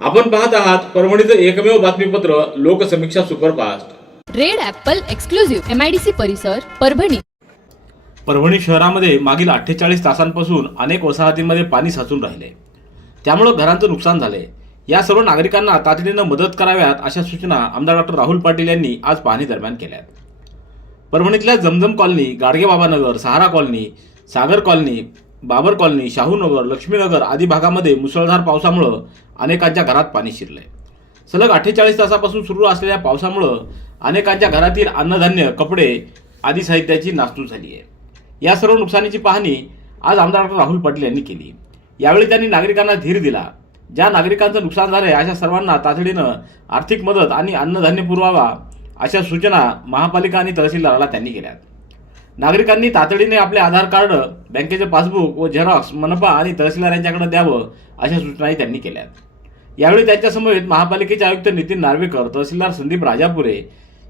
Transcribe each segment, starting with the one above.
आपण पाहत आहात परभणीचं एकमेव बातमीपत्र Loksamiksha superfast. Red Apple exclusive MIDC परिसर परभणी. परभणी शहरामध्ये मागील अठ्ठेचाळीस तासांपासून अनेक वसाहतींमध्ये पाणी साचून राहिले. त्यामुळं घरांचं नुकसान झाले या सर्व नागरिकांना तातडीनं मदत कराव्यात अशा सूचना आमदार डॉक्टर राहुल पाटील यांनी आज पाहणी दरम्यान केल्यात. परभणीतल्या Jamjam colony Gadgebabanagar Sahara colony Sagar colony Babar colony Shahunagar Laxminagar आदी भागामध्ये मुसळधार पावसामुळं अनेकांच्या घरात पाणी शिरलं आहे सलग अठ्ठेचाळीस तासापासून सुरू असलेल्या पावसामुळं अनेकांच्या घरातील अन्नधान्य कपडे आदी साहित्याची नासधूस झाली आहे या सर्व नुकसानीची पाहणी आज आमदार डॉक्टर राहुल पाटील यांनी केली. यावेळी त्यांनी नागरिकांना धीर दिला. ज्या नागरिकांचं नुकसान झालं आहे अशा सर्वांना तातडीनं आर्थिक मदत आणि अन्नधान्य पुरवावा अशा सूचना महापालिका आणि तहसीलदाराला त्यांनी केल्यात. नागरिकांनी तातडीने आपले आधार कार्ड बँकेचे पासबुक व झेरॉक्स मनपा आणि तहसीलदार यांच्याकडे द्यावं अशा सूचनाही त्यांनी केल्यात. यावेळी त्यांच्यासमवेत महापालिकेचे आयुक्त नितीन नार्वेकर तहसीलदार संदीप राजापुरे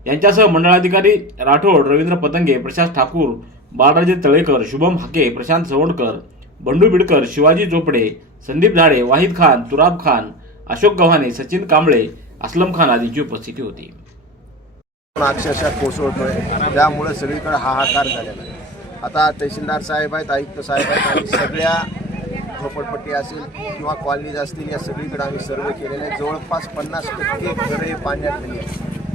यांच्यासह मंडळाधिकारी राठोड रवींद्र पतंगे प्रशांत ठाकूर बाळराजे तळेकर शुभम हाके प्रशांत सवणकर बंडू बिडकर शिवाजी चोपडे संदीप झाडे वाहिद खान तुराब खान अशोक गव्हाणे सचिन कांबळे असलम खान आदींची उपस्थिती होती. अक्षरशः कोसळतोय. त्यामुळे सगळीकडे हाहाकार झालेला आहे. आता तहसीलदार साहेब आहेत आयुक्त साहेब आहेत आणि सगळ्या झोपडपट्टी असेल किंवा कॉलनीज असतील या सगळीकडे आम्ही सर्वे केलेले आहे जवळपास पन्नास टक्के घरे पाण्यात गेली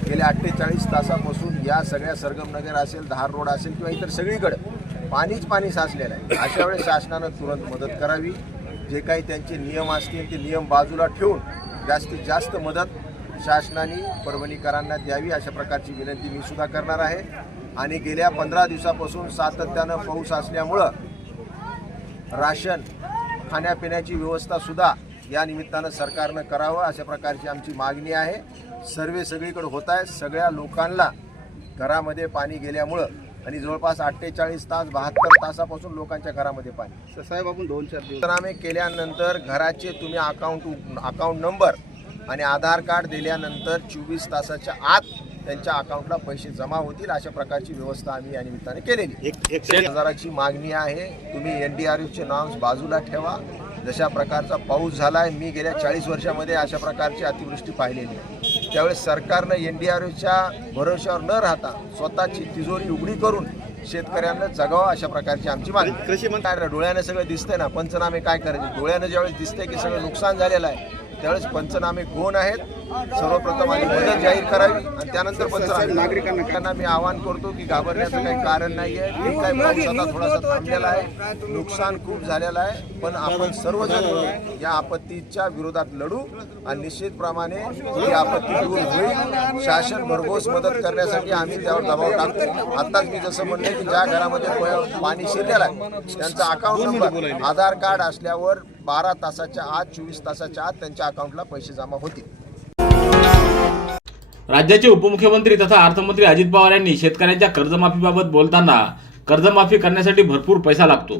गेल्या अठ्ठेचाळीस तासापासून या सगळ्या सरगमनगर असेल धार रोड असेल किंवा इतर सगळीकडे पाणीच पाणी साचलेलं आहे. अशा वेळेस शासनानं तुरंत मदत करावी. जे काही त्यांचे नियम असतील ते नियम बाजूला ठेवून जास्तीत जास्त मदत शासनाने परभणीकरांना द्यावी अशा प्रकारची विनंती मी सुद्धा करणार आहे. आणि गेल्या पंधरा दिवसापासून सातत्यानं पाऊस असल्यामुळं राशन खाण्यापिण्याची व्यवस्था सुद्धा या निमित्तानं सरकारनं करावं अशा प्रकारची आमची मागणी आहे. सर्वे सगळीकडे होत आहे सगळ्या लोकांना घरामध्ये पाणी गेल्यामुळं आणि जवळपास अठ्ठेचाळीस तास बहात्तर तासापासून लोकांच्या घरामध्ये पाणी. साहेब आपण दोन चार दिवस केल्यानंतर घराचे तुम्ही अकाउंट अकाउंट नंबर आणि आधार कार्ड दिल्यानंतर चोवीस तासाच्या आत त्यांच्या अकाउंटला पैसे जमा होतील अशा प्रकारची व्यवस्था आम्ही या निमित्ताने केलेली एक एकशे हजाराची मागणी आहे. तुम्ही एन डी आर एफचे नाव बाजूला ठेवा. जशा प्रकारचा पाऊस झाला आहे मी गेल्या चाळीस वर्षामध्ये अशा प्रकारची अतिवृष्टी पाहिलेली आहे. त्यावेळेस सरकारनं एन डी आर एफच्या भरोश्यावर न राहता स्वतःची तिजोरी उघडी करून शेतकऱ्यांना जगावं अशा प्रकारची आमची मागणी कृषी मंत्री डोळ्याने सगळं दिसतंय ना पंचनामे काय करायचे? डोळ्यानं ज्यावेळेस दिसतंय की सगळं नुकसान झालेलं आहे त्यावेळेस पंचनामे कोण आहेत. सर्वप्रथम आम्ही मदत जाहीर करावी आणि त्यानंतर पंचनामे. नागरिकांना त्यांना मी आवाहन करतो की घाबरण्याचं काही कारण नाही आहे ठीक आहे पाऊस थोडासा थांबलेला आहे. नुकसान खूप झालेलं आहे. पण आपण सर्वजण या आपत्तीच्या विरोधात लढू आणि निश्चितप्रमाणे ही आपत्ती दूर होईल. शासन भरघोस मदत करण्यासाठी आम्ही त्यावर दबाव टाकतो. आताच मी जसं म्हणलं की ज्या घरामध्ये पाणी शिरलेलं आहे त्यांचा अकाउंट नंबर आधार कार्ड असल्यावर बारा तासाच्या आत चोवीस तासाच्या आत त्यांच्या अकाउंटला पैसे जमा होतील. राज्याचे उपमुख्यमंत्री तथा अर्थमंत्री अजित पवार यांनी शेतकऱ्यांच्या कर्जमाफीबाबत बोलताना कर्जमाफी करण्यासाठी भरपूर पैसा लागतो.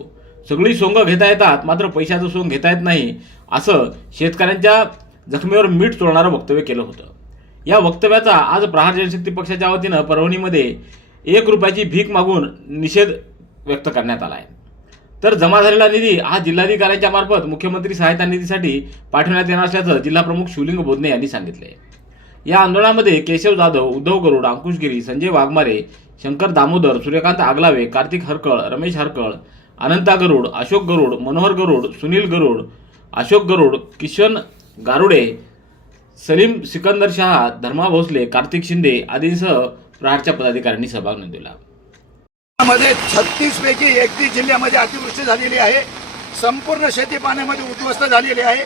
सगळी सोंग घेता येतात मात्र पैशाचं सोंग घेता येत नाही असं शेतकऱ्यांच्या जखमेवर मीठ चोळणारं वक्तव्य केलं होतं. या वक्तव्याचा आज प्रहार जनशक्ती पक्षाच्या वतीनं परभणीमध्ये एक रुपयाची भीक मागून निषेध व्यक्त करण्यात आला आहे. तर जमा झालेला निधी हा जिल्हाधिकाऱ्यांच्या मार्फत मुख्यमंत्री सहायता निधीसाठी पाठवण्यात येणार असल्याचं जिल्हा प्रमुख शिवलिंग बोधने यांनी सांगितले या आंदोलनामध्ये केशव जाधव उद्धव गरुड अंकुश गिरी संजय वाघमारे शंकर दामोदर सूर्यकांत आगलावे कार्तिक हरकळ रमेश हरकळ अनंता गरुड अशोक गरुड मनोहर गरुड सुनील गरुड अशोक गरुड किशन गारुडे सलीम सिकंदर शहा धर्मा भोसले कार्तिक शिंदे आदींसह प्रहारच्या पदाधिकाऱ्यांनी सहभाग नोंदवला. मध्ये छत्तीस पैकी एकतीस जिल्ह्यामध्ये अतिवृष्टी झालेली आहे. संपूर्ण शेती पाण्यामध्ये उद्ध्वस्त झालेली आहे.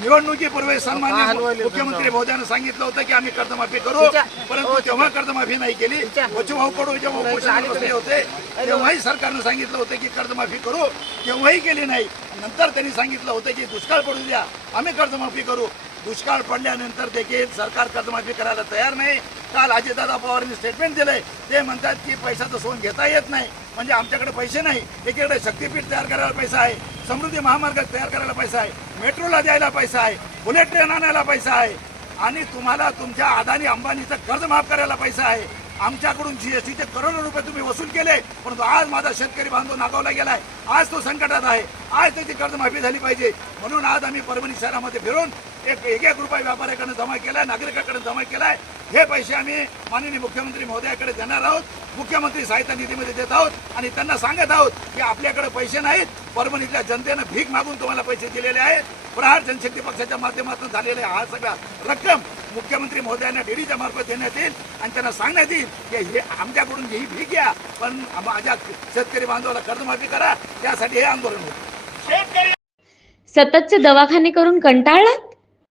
निवडणुकीपूर्वी सन्मान्य मुख्यमंत्री महोदयानं सांगितलं होतं की आम्ही कर्जमाफी करू परंतु तेव्हा कर्जमाफी नाही केली. बचूभाऊ कडू जेव्हा उपोषणाला बसले होते. तेव्हाही सरकारनं सांगितलं होतं की कर्जमाफी करू. तेव्हाही केली नाही. नंतर त्यांनी सांगितलं होतं की दुष्काळ पडू द्या. आम्ही कर्जमाफी करू. दुष्काळ पडल्यानंतर देखील सरकार कर्जमाफी करायला तयार नाही. काल अजितदादा पवारांनी स्टेटमेंट दिलंय. ते म्हणतात की पैशाचं सोन घेता येत नाही. म्हणजे आमच्याकडे पैसे नाही. एकीकडे शक्तीपीठ तयार करायला पैसा आहे. समृद्धी महामार्ग तयार करायला पैसा आहे. मेट्रोला द्यायला पैसा आहे. बुलेट ट्रेन आणायला पैसा आहे. आणि तुम्हाला तुमच्या अदानी अंबानीचं कर्ज माफ करायला पैसा आहे. आमच्याकडून जीएसटीचे करोडो रुपये तुम्ही वसूल केले परंतु आज माझा शेतकरी बांधव नागावला गेलाय. आज तो संकटात आहे. आज त्याची कर्जमाफी झाली पाहिजे. म्हणून आज आम्ही परभणी शहरामध्ये फिरून एक एक एक रुपये व्यापाऱ्याकडे जमा केलाय नागरिकाकडे जमा केलाय. हे पैसे आम्ही माननीय मुख्यमंत्री महोदयाकडे देणार आहोत. मुख्यमंत्री सहायता निधीमध्ये देत आहोत आणि त्यांना सांगत आहोत की आपल्याकडे पैसे नाहीत. परभणीतल्या जनतेनं भीक मागून तुम्हाला पैसे दिलेले आहेत. प्रहार जनशक्ती पक्षाच्या माध्यमातून झालेले हा सगळा रक्कम मुख्यमंत्री महोदयांना डीडीच्या मार्फत देण्यात येईल आणि त्यांना सांगण्यात येईल की हे आमच्याकडून ही भीक घ्या. पण माझ्या शेतकरी बांधवाला कर्जमाफी करा. त्यासाठी हे आंदोलन होतं सततचे दवाखाने करून कंटाळलात?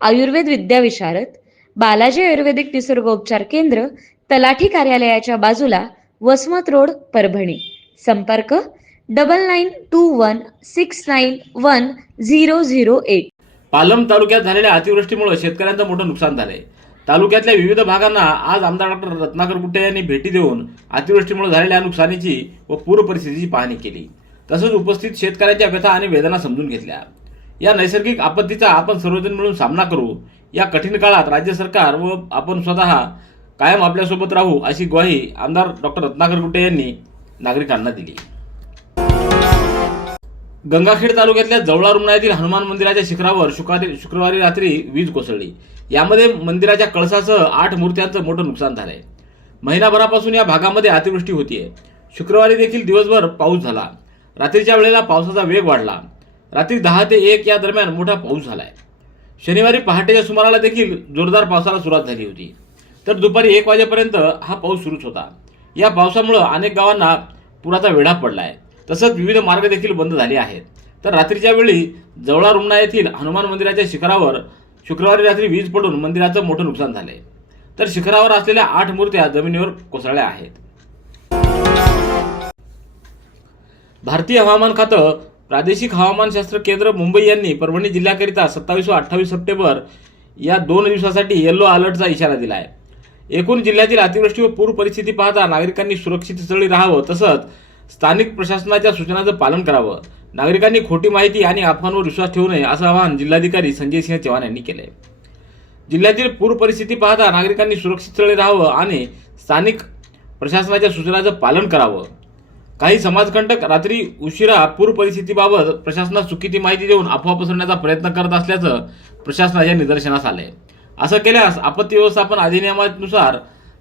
आयुर्वेद विद्याविशारद बालाजी आयुर्वेदिक निसर्गोपचार केंद्र तलाठी कार्यालयाच्या बाजूला वसमत रोड परभणी. संपर्क double nine two one six nine one zero zero eight Palam तालुक्यात झालेल्या अतिवृष्टीमुळे शेतकऱ्यांचं मोठं नुकसान झालंय. तालुक्यातल्या विविध भागांना आज आमदार डॉक्टर रत्नाकर गुट्टे यांनी भेटी देऊन अतिवृष्टीमुळे झालेल्या नुकसानीची व पूर परिस्थितीची पाहणी केली. तसंच उपस्थित शेतकऱ्यांच्या व्यथा आणि वेदना समजून घेतल्या. या नैसर्गिक आपत्तीचा आपण सर्वजण मिळून सामना करू. या कठीण काळात राज्य सरकार व आपण स्वतः कायम आपल्यासोबत राहू अशी ग्वाही आमदार डॉक्टर रत्नाकर गुट्टे यांनी नागरिकांना दिली. गंगाखेड तालुक्यातल्या जवळा रुग्णालयातील हनुमान मंदिराच्या शिखरावर शुक्रवारी शुक्रवारी रात्री वीज कोसळली. यामध्ये मंदिराच्या कळसासह आठ मूर्त्यांचं मोठं नुकसान झालंय. महिनाभरापासून या भागामध्ये अतिवृष्टी होतीये. शुक्रवारी देखील दिवसभर पाऊस झाला. रात्रीच्या वेळेला पावसाचा वेग वाढला. रात्री दहा ते एक या दरम्यान मोठा पाऊस झालाय. शनिवारी पहाटेच्या सुमाराला देखील जोरदार पावसाला सुरुवात झाली होती. तर दुपारी एक वाजेपर्यंत हा पाऊस सुरूच होता. या पावसामुळं अनेक गावांना पुराचा वेढा पडलाय. तसंच विविध मार्ग देखील बंद झाले आहेत. तर रात्रीच्या वेळी जवळा रुग्णा येथील हनुमान मंदिराच्या शिखरावर शुक्रवारी रात्री वीज पडून मंदिराचं मोठं नुकसान झाले तर शिखरावर असलेल्या आठ मूर्त्या जमिनीवर कोसळल्या आहेत. भारतीय हवामान खातं प्रादेशिक हवामानशास्त्र केंद्र मुंबई यांनी परभणी जिल्ह्याकरिता सत्तावीस व अठ्ठावीस सप्टेंबर या दोन दिवसासाठी येल्लो अलर्टचा इशारा दिला आहे एकूण जिल्ह्यातील अतिवृष्टी व पूर परिस्थिती पाहता नागरिकांनी सुरक्षित स्थळी राहावं तसंच स्थानिक प्रशासनाच्या सूचनांचं पालन करावं. नागरिकांनी खोटी माहिती आणि अफवांवर विश्वास ठेवू नये असं आवाहन जिल्हाधिकारी संजय सिंह चव्हाण यांनी केलंय. जिल्ह्यातील पूर परिस्थिती पाहता नागरिकांनी सुरक्षित स्थळी राहावं आणि स्थानिक प्रशासनाच्या सूचनांचं पालन करावं. काही समाजकंटक रात्री उशिरा पूर परिस्थितीबाबत प्रशासनास चुकीची माहिती देऊन अफवा पसरण्याचा प्रयत्न करत असल्याचं प्रशासनाच्या निदर्शनास आलंय. असं केल्यास आपत्ती व्यवस्थापन अधिनियमानुसार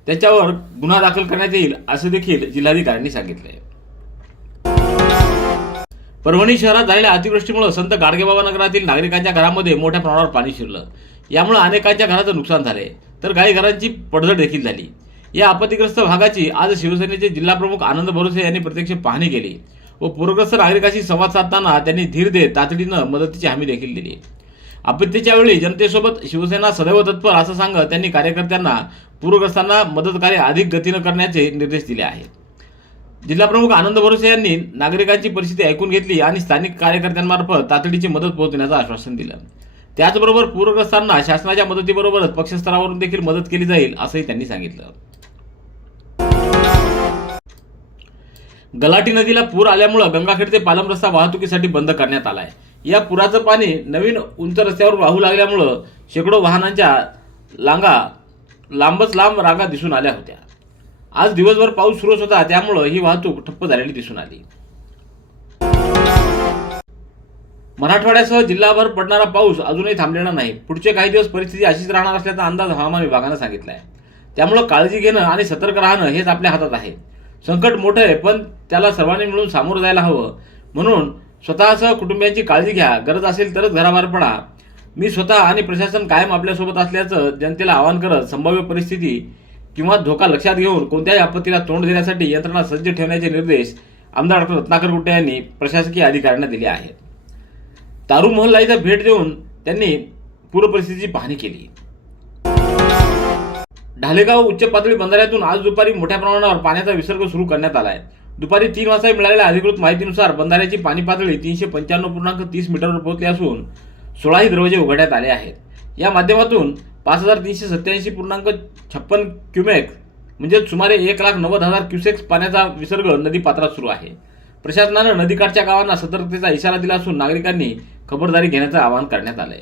त्याच्यावर गुन्हा दाखल करण्यात येईल असं देखील जिल्हाधिकाऱ्यांनी सांगितलंय. परभणी शहरात झालेल्या अतिवृष्टीमुळे संत गाडगेबाबा नगरातील नागरिकांच्या घरामध्ये मोठ्या प्रमाणावर पाणी शिरलं. यामुळे अनेकांच्या घराचं नुकसान झाले तर काही घरांची पडझड देखील झाली. या आपत्तीग्रस्त भागाची आज शिवसेनेचे जिल्हाप्रमुख आनंद भरोसे यांनी प्रत्यक्ष पाहणी केली व पूरग्रस्त नागरिकांशी संवाद साधताना त्यांनी धीर देत तातडीनं मदतीची हमी देखील दिली. आपत्तीच्या वेळी जनतेसोबत शिवसेना सदैव तत्पर असं सांगत त्यांनी कार्यकर्त्यांना पूरग्रस्तांना मदत कार्य अधिक गतीनं करण्याचे निर्देश दिले आहेत. जिल्हा प्रमुख आनंद भरोसे यांनी नागरिकांची परिस्थिती ऐकून घेतली आणि स्थानिक कार्यकर्त्यांमार्फत तातडीची मदत पोहोचवण्याचं आश्वासन दिलं. त्याचबरोबर पूरग्रस्तांना शासनाच्या मदतीबरोबरच पक्षस्तरावरून देखील मदत केली जाईल असंही त्यांनी सांगितलं. गलाटी नदीला पूर आल्यामुळं गंगाखेड ते पालम रस्ता वाहतुकीसाठी बंद करण्यात आला आहे या पुराचं पाणी नवीन उंच रस्त्यावर वाहू लागल्यामुळं शेकडो वाहनांच्या लांगा लांबच लांब रांगा दिसून आल्या होत्या. आज दिवसभर पाऊस सुरूच होता त्यामुळं ही वाहतूक ठप्प झालेली दिसून आली. मराठवाड्यासह जिल्हाभर पडणारा पाऊस अजूनही थांबलेला नाही. पुढचे काही दिवस परिस्थिती अशीच राहणार असल्याचा अंदाज हवामान विभागानं सांगितला आहे त्यामुळं काळजी घेणं आणि सतर्क राहणं हेच आपल्या हातात आहे. संकट मोठं आहे पण त्याला सर्वांनी मिळून सामोरं जायला हवं. म्हणून स्वतःसह कुटुंबियांची काळजी घ्या. गरज असेल तरच घराबाहेर पडा. मी स्वतः आणि प्रशासन कायम आपल्यासोबत असल्याचं जनतेला आवाहन करत संभाव्य परिस्थिती किंवा धोका लक्षात घेऊन कोणत्याही आपत्तीला तोंड देण्यासाठी यंत्रणा सज्ज ठेवण्याचे निर्देश आमदार डॉक्टर रत्नाकर गुट्टे यांनी प्रशासकीय अधिकाऱ्यांना दिले आहेत. तारू मोहल्ला इथं भेट देऊन त्यांनी पूरपरिस्थितीची पाहणी केली. ढालेगाव उच्च पातळी बंधाऱ्यातून आज दुपारी मोठ्या प्रमाणावर पाण्याचा विसर्ग सुरू करण्यात आला आहे दुपारी तीन वाजता मिळालेल्या अधिकृत माहितीनुसार बंधाऱ्याची पाणी पातळी तीनशे पंच्याण्णव पूर्णांक तीस मीटरवर पोहोचली असून सोळाही दरवाजे उघडण्यात आले आहेत. या माध्यमातून पाच हजार तीनशे सत्याऐंशी पूर्णांक छप्पन क्युमेक म्हणजे सुमारे एक लाख नव्वद हजार क्युसेक्स पाण्याचा विसर्ग नदी पात्रात सुरू आहे. प्रशासनानं नदीकाठच्या गावांना सतर्कतेचा इशारा दिला असून नागरिकांनी खबरदारी घेण्याचं आवाहन करण्यात आलंय.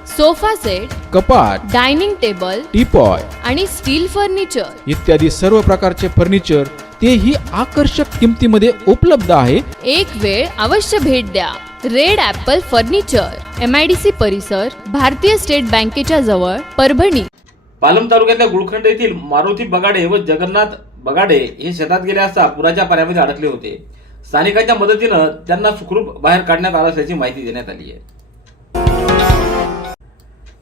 sofa set कपाट डायनिंग टेबल टीपॉय आणि स्टील फर्निचर. इत्यादी सर्व प्रकारचे फर्निचर तेही आकर्षक किमतीमध्ये उपलब्ध आहे. एक वेळ अवश्य भेट द्या. Red Apple furniture M I D C परिसर भारतीय स्टेट बँकेच्या जवळ परभणी. पालम तालुक्यातल्या गुळखंड येथील मारुती बगाडे व जगन्नाथ बगाडे हे शेतात गेले असता पुराच्या पाण्यामध्ये अडकले होते. स्थानिकांच्या मदतीनं त्यांना सुखरूप बाहेर काढण्यात आलं असल्याची माहिती देण्यात आली आहे.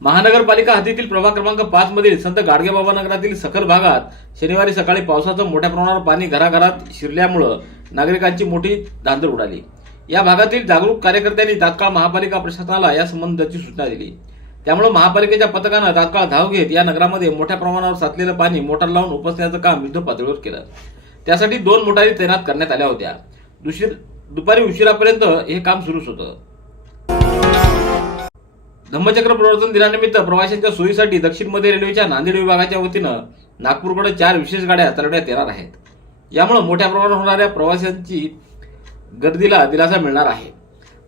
महानगरपालिका हद्दीतील प्रभाग क्रमांक पाच मधील संत गाडगेबाबा नगरातील सखल भागात शनिवारी सकाळी पावसाचं मोठ्या प्रमाणावर पाणी घराघरात शिरल्यामुळं नागरिकांची मोठी धांदळ उडाली. या भागातील जागरूक कार्यकर्त्यांनी तात्काळ महापालिका प्रशासनाला या संबंधाची सूचना दिली. त्यामुळे महापालिकेच्या पथकानं तात्काळ धाव घेत या नगरामध्ये मोठ्या प्रमाणावर साचलेलं पाणी मोटार लावून उपसण्याचं काम युद्ध पातळीवर केलं. त्यासाठी दोन मोटारी तैनात करण्यात आल्या होत्या. दुशीर दुपारी उशिरापर्यंत हे काम सुरूच होतं. धम्मचक्र प्रवर्तन दिनानिमित्त प्रवाशांच्या सोयीसाठी दक्षिण मध्य रेल्वेच्या नांदेड विभागाच्या वतीनं नागपूरकडे चार विशेष गाड्या चालवण्यात येणार आहेत. यामुळे मोठ्या प्रमाणावर होणाऱ्या प्रवाशांची गर्दीला दिलासा मिळणार आहे.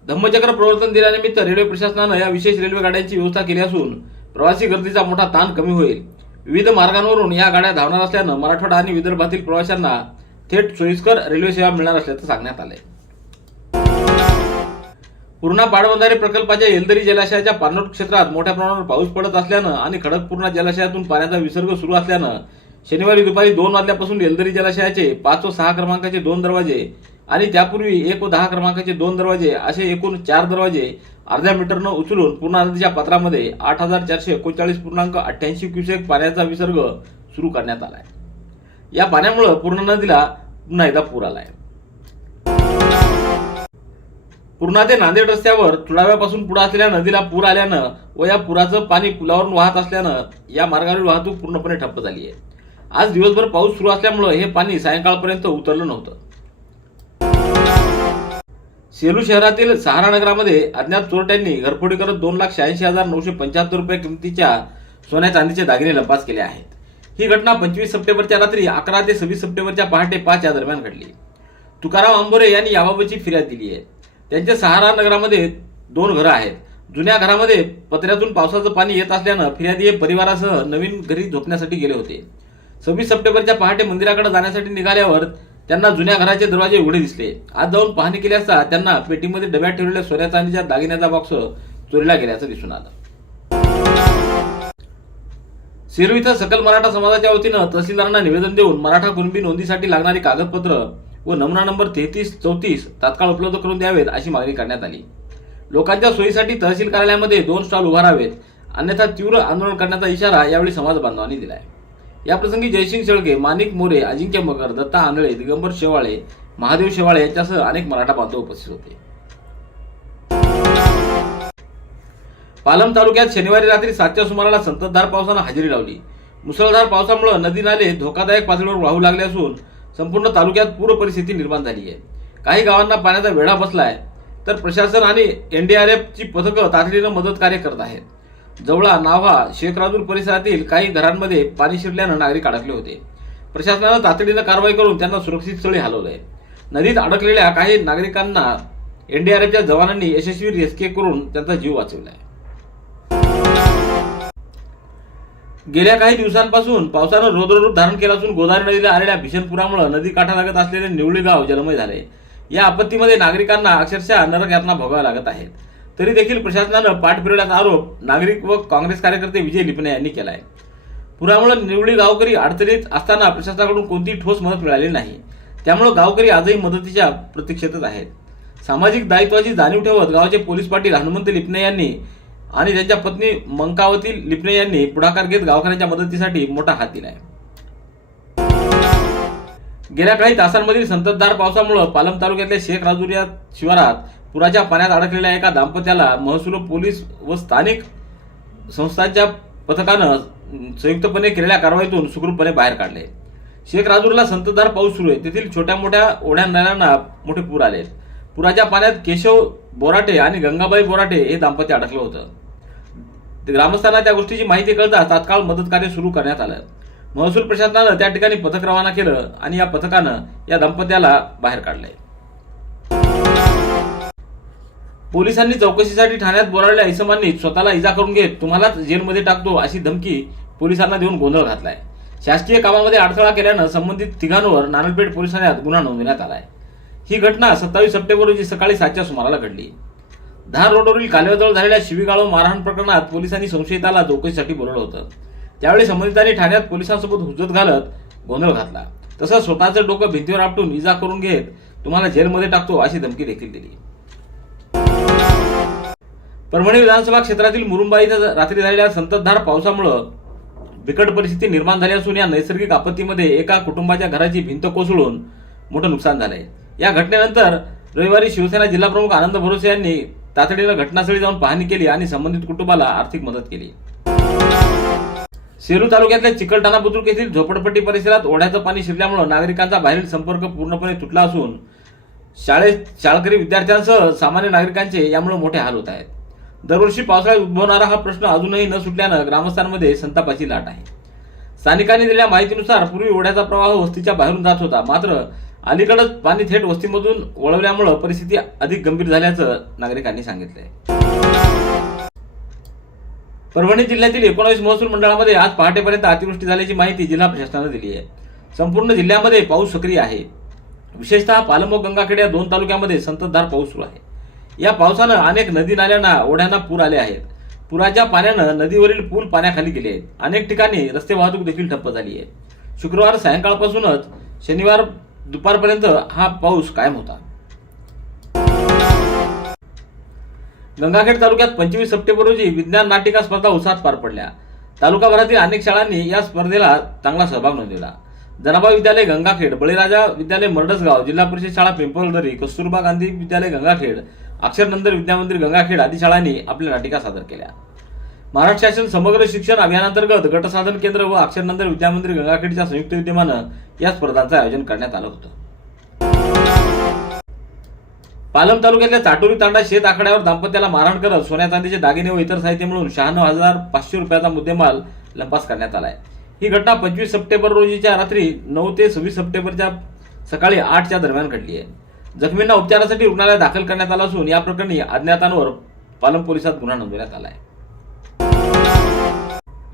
धम्मचक्र प्रवर्तन दिनानिमित्त रेल्वे प्रशासनानं या विशेष रेल्वे गाड्यांची व्यवस्था केली असून प्रवासी गर्दीचा मोठा ताण कमी होईल. विविध मार्गांवरून या गाड्या धावणार असल्यानं मराठवाडा आणि विदर्भातील प्रवाशांना थेट सोयीस्कर रेल्वे सेवा मिळणार असल्याचं सांगण्यात आलंय. पूर्णा पाटबंधारे प्रकल्पाच्या येलदरी जलाशयाच्या पाणलोट क्षेत्रात मोठ्या प्रमाणावर पाऊस पडत असल्यानं आणि खडकपूर्णा जलाशयातून पाण्याचा विसर्ग सुरू असल्यानं शनिवारी दुपारी दोन वाजल्यापासून येलदरी जलाशयाचे पाच व सहा क्रमांकाचे दोन दरवाजे आणि त्यापूर्वी एक व दहा क्रमांकाचे दोन दरवाजे असे एकूण चार दरवाजे अर्ध्या मीटरनं उचलून पूर्णा नदीच्या पात्रामध्ये आठ हजार चारशे एकोणचाळीस पूर्णांक अठ्ठ्याऐंशी क्युसेक पाण्याचा विसर्ग सुरू करण्यात आला आहे या पाण्यामुळे पूर्णा नदीला पुन्हा एकदा पूर आला आहे पूर्णा ते नांदेड रस्त्यावर चुडाव्यापासून पुढे असलेल्या नदीला पूर आल्यानं व या पुराचं पाणी पुलावरून वाहत असल्यानं या मार्गावरील वाहतूक पूर्णपणे ठप्प झाली आहे. आज दिवसभर पाऊस सुरू असल्यामुळं हे पाणी सायंकाळपर्यंत उतरलं नव्हतं. सेलू शहरातील सहारा नगरामध्ये अज्ञात चोरट्यांनी घरफोडी करत दोन लाख शहाऐंशी हजार नऊशे पंच्याहत्तर रुपये किमतीच्या सोन्या चांदीचे दागिने लंपास केले आहेत. ही घटना पंचवीस सप्टेंबरच्या रात्री अकरा ते सव्वीस सप्टेंबरच्या पहाटे पाच या दरम्यान घडली. तुकाराम आंबोरे यांनी याबाबतची फिर्याद दिली आहे. त्यांच्या सहारा नगरामध्ये दोन घरं आहेत. जुन्या घरामध्ये पत्र्यातून पावसाचं पाणी येत असल्यानं फिर्यादी हे परिवारासह नवीन घरी झोपण्यासाठी गेले होते. सव्वीस सप्टेंबरच्या पहाटे मंदिराकडे जाण्यासाठी निघाल्यावर त्यांना जुन्या घराचे दरवाजे उघडे दिसले. आज जाऊन पाहणी केली असता त्यांना पेटीमध्ये डब्यात ठेवलेल्या सोन्या चांदीच्या दागिन्याचा बॉक्स चोरीला गेल्याचं दिसून आलं. सेलू इथं सकल मराठा समाजाच्या वतीनं तहसीलदारांना निवेदन देऊन मराठा कुणबी नोंदीसाठी लागणारी कागदपत्र व नमुना नंबर तेहतीस चौतीस तात्काळ उपलब्ध करून द्यावेत अशी मागणी करण्यात आली. लोकांच्या सोयीसाठी तहसील कार्यालयामध्ये दोन स्टॉल उभारावेत अन्यथा तीव्र आंदोलन करण्याचा इशारा यावेळी समाज बांधवांनी दिलाय. याप्रसंगी जयसिंग शेळके माणिक मोरे अजिंक्य मगर दत्ता आंधळे दिगंबर शेवाळे महादेव शेवाळे यांच्यासह अनेक मराठा बांधव उपस्थित होते. पालम तालुक्यात शनिवारी रात्री सातच्या सुमाराला संततधार पावसानं हजेरी लावली. मुसळधार पावसामुळे नदी नाले धोकादायक पातळीवर वाहू लागले असून संपूर्ण तालुक्यात पूर परिस्थिती निर्माण झाली आहे. काही गावांना पाण्याचा वेढा बसला आहे तर प्रशासन आणि एन डी आर एफची पथकं तातडीनं मदत कार्य करत आहेत. जवळा नाव्हा शेखराजूर परिसरातील काही घरांमध्ये पाणी शिरल्यानं नागरिक अडकले होते. प्रशासनानं तातडीनं कारवाई करून त्यांना सुरक्षित स्थळी हलवलंय. नदीत अडकलेल्या काही नागरिकांना एनडीआरएफच्या जवानांनी यशस्वी रेस्क्यू करून त्यांचा जीव वाचवला आहे गेल्या काही दिवसांपासून पावसानं रोद्ररूप धारण केला असून गोदावरी नदीला आलेल्या भीषण पुरामुळे नदी काठालागत असलेले निवळी गाव जलमय झाले. या आपत्तीमध्ये नागरिकांना अक्षरशः नरक यातना भोगाव्या लागत आहेत तरी देखील प्रशासनानं पाठ फिरवल्याचा आरोप नागरिक व काँग्रेस कार्यकर्ते विजय लिपणे यांनी केलाय. पुरामुळे निवळी गावकरी अडचणीत असताना प्रशासनाकडून कोणतीही ठोस मदत मिळाली नाही. त्यामुळे गावकरी आजही मदतीच्या प्रतीक्षेतच आहेत. सामाजिक दायित्वाची जाणीव ठेवत गावाचे पोलीस पाटील हनुमंत लिपणे यांनी आणि त्यांच्या पत्नी मंकावती लिपणे यांनी पुढाकार घेत गावकऱ्यांच्या मदतीसाठी मोठा हात दिलाय. गेल्या काही तासांमधील संततधार पावसामुळे पालम तालुक्यातल्या शेख राजुरी शिवारात पुराच्या पाण्यात अडकलेल्या एका दाम्पत्याला महसूल पोलीस व स्थानिक संस्थांच्या पथकानं संयुक्तपणे केलेल्या कारवाईतून सुखरूपपणे बाहेर काढले. शेख राजूरला संततधार पाऊस सुरू आहे. तेथील छोट्या मोठ्या ओढ्या नद्यांना मोठे पूर आले पुराच्या पाण्यात केशव बोराटे आणि गंगाबाई बोराटे हे दाम्पत्य अडकलं होतं. ग्रामस्थांना त्या गोष्टीची माहिती कळता तात्काळ मदत कार्य सुरू करण्यात आलं. महसूल प्रशासनानं त्या ठिकाणी पथक रवाना केलं आणि या पथकानं या दाम्पत्याला बाहेर काढलंय. पोलिसांनी चौकशीसाठी ठाण्यात बोलावलेल्या इसमांनी स्वतःला इजा करून घेत तुम्हालाच जेलमध्ये टाकतो अशी धमकी पोलिसांना देऊन गोंधळ घातलाय. शासकीय कामामध्ये अडथळा केल्यानं संबंधित तिघांवर नानलपेठ पोलीस ठाण्यात गुन्हा नोंदवण्यात आलाय. ही घटना सत्तावीस सप्टेंबर रोजी सकाळी सातच्या सुमाराला घडली. धार रोडवरील कालव्याजवळ झालेल्या शिवीगाळो मारहाण प्रकरणात पोलिसांनी संशयिताला चौकशीसाठी बोलवलं होतं. त्यावेळी संबंधितांनी ठाण्यात पोलिसांसोबत हुजत घालत गोंधळ घातला. तसंच स्वतःचं डोकं भिंतीवर आपटून इजा करून घेत तुम्हाला जेलमध्ये टाकतो अशी धमकी देखील दिली. परभणी विधानसभा क्षेत्रातील मुरुंबा इथं रात्री झालेल्या संततधार पावसामुळं बिकट परिस्थिती निर्माण झाली असून या नैसर्गिक आपत्तीमध्ये एका कुटुंबाच्या घराची भिंत कोसळून मोठं नुकसान झालंय. या घटनेनंतर रविवारी शिवसेना जिल्हाप्रमुख आनंद भरोसे यांनी तातडीला घटनास्थळी जाऊन पाहणी केली आणि संबंधित कुटुंबाला आर्थिक मदत केली. सेलू तालुक्यातल्या चिकलठाणा बुद्रुक येथील झोपडपट्टी परिसरात ओढ्याचं पाणी शिरल्यामुळे नागरिकांचा बाहेरील संपर्क पूर्णपणे तुटला असून शाळेत शाळकरी विद्यार्थ्यांसह सामान्य नागरिकांचे यामुळे मोठे हाल होत आहेत. दरवर्षी पावसाळ्यात उद्भवणारा हा प्रश्न अजूनही न सुटल्यानं ग्रामस्थांमध्ये संतापाची लाट आहे. स्थानिकांनी दिलेल्या माहितीनुसार पूर्वी ओढ्याचा प्रवाह वस्तीच्या बाहेरून जात होता मात्र अलीकडच पाणी थेट वस्तीमधून वळवल्यामुळे परिस्थिती अधिक गंभीर झाल्याचं नागरिकांनी सांगितलंय. परभणी जिल्ह्यातील एकोणावीस महसूल मंडळामध्ये आज पहाटेपर्यंत अतिवृष्टी झाल्याची माहिती जिल्हा प्रशासनानं दिली आहे. संपूर्ण जिल्ह्यामध्ये पाऊस सक्रिय आहे. विशेषतः पालम व गंगाखेड या दोन तालुक्यामध्ये संततधार पाऊस सुरू आहे. या पावसानं अनेक नदी नाल्यांना ओढ्यांना पूर आले आहेत. पुराच्या पाण्यानं नदीवरील पूल पाण्याखाली गेले आहेत. अनेक ठिकाणी रस्ते वाहतूक देखील ठप्प झाली आहे. शुक्रवार सायंकाळपासूनच शनिवार दुपारपर्यंत हा पाऊस कायम होता. गंगाखेड तालुक्यात पंचवीस सप्टेंबर रोजी विज्ञान नाटिका स्पर्धा उत्साहात पार पडल्या. तालुकाभरातील अनेक शाळांनी या स्पर्धेला चांगला सहभाग नोंदवला. जनाबा विद्यालय गंगाखेड बळीराजा विद्यालय मरडसगाव जिल्हा परिषद शाळा पिंपळदरी कस्तुरबा गांधी विद्यालय गंगाखेड अक्षरनंदर विद्यामंदिर गंगाखेड आदी शाळांनी आपल्या नाटिका सादर केल्या. महाराष्ट्र शासन समग्र शिक्षण अभियानांतर्गत गटसाधन केंद्र व अक्षरनंदन विद्यामंदिर गंगाखेडच्या संयुक्त विद्यमानं या स्पर्धांचं आयोजन करण्यात आलं होतं. पालम तालुक्यातल्या चाटोरी तांडा शेत आखाड्यावर दाम्पत्याला मारहाण करत सोन्या चांदीचे दागिने व इतर साहित्य मिळून शहाण्णव हजार पाचशे रुपयाचा मुद्देमाल लंपास करण्यात आलाय. ही घटना पंचवीस सप्टेंबर रोजीच्या रात्री नऊ ते सव्वीस सप्टेंबरच्या सकाळी आठच्या दरम्यान घडली आहे. जखमींना उपचारासाठी रुग्णालयात दाखल करण्यात आलं असून या प्रकरणी अज्ञातांवर पालम पोलिसात गुन्हा नोंदवण्यात आला आहे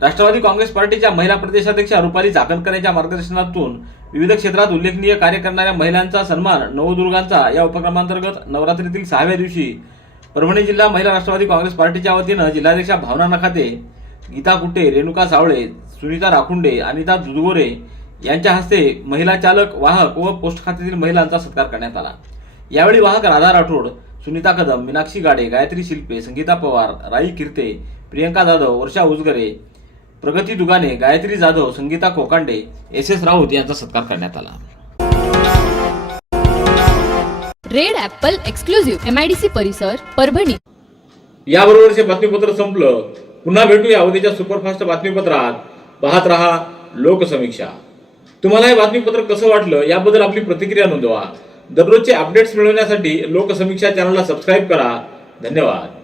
राष्ट्रवादी काँग्रेस पार्टीच्या महिला प्रदेशाध्यक्षा रुपाली चाकणकर यांच्या मार्गदर्शनातून विविध क्षेत्रात उल्लेखनीय कार्य करणाऱ्या महिलांचा सन्मान नवदुर्गांचा या उपक्रमांतर्गत नवरात्रीतील सहाव्या दिवशी परभणी जिल्हा महिला राष्ट्रवादी काँग्रेस पार्टीच्या वतीनं जिल्हाध्यक्षा भावना नखाते गीता कुटे रेणुका सावळे सुनीता राखुंडे अनिता दुधगोरे यांच्या हस्ते महिला चालक वाहक व पोस्ट खात्यातील महिलांचा सत्कार करण्यात आला. यावेळी वाहक राधा राठोड सुनीता कदम मीनाक्षी गाडे गायत्री शिल्पे संगीता पवार राई किर्ते प्रियंका जाधव वर्षा उजगरे प्रगती दुगाने गायत्री जाधव संगीता कोकांडे एस एस राऊत यांचा सत्कार करण्यात आला. रेड ॲपल एक्सक्लुझिव्ह एमआयडीसी परिसर परभणी. याबरोबरचे बातमीपत्र संपलं. पुन्हा भेटूया उद्याच्या सुपरफास्ट बातमीपत्रात. पाहत रहा लोकसमीक्षा. तुम्हाला हे बातमीपत्र कसं वाटलं याबद्दल आपली प्रतिक्रिया नोंदवा. दररोजचे अपडेट्स मिळवण्यासाठी लोकसमीक्षा चॅनलला सबस्क्राईब करा. धन्यवाद.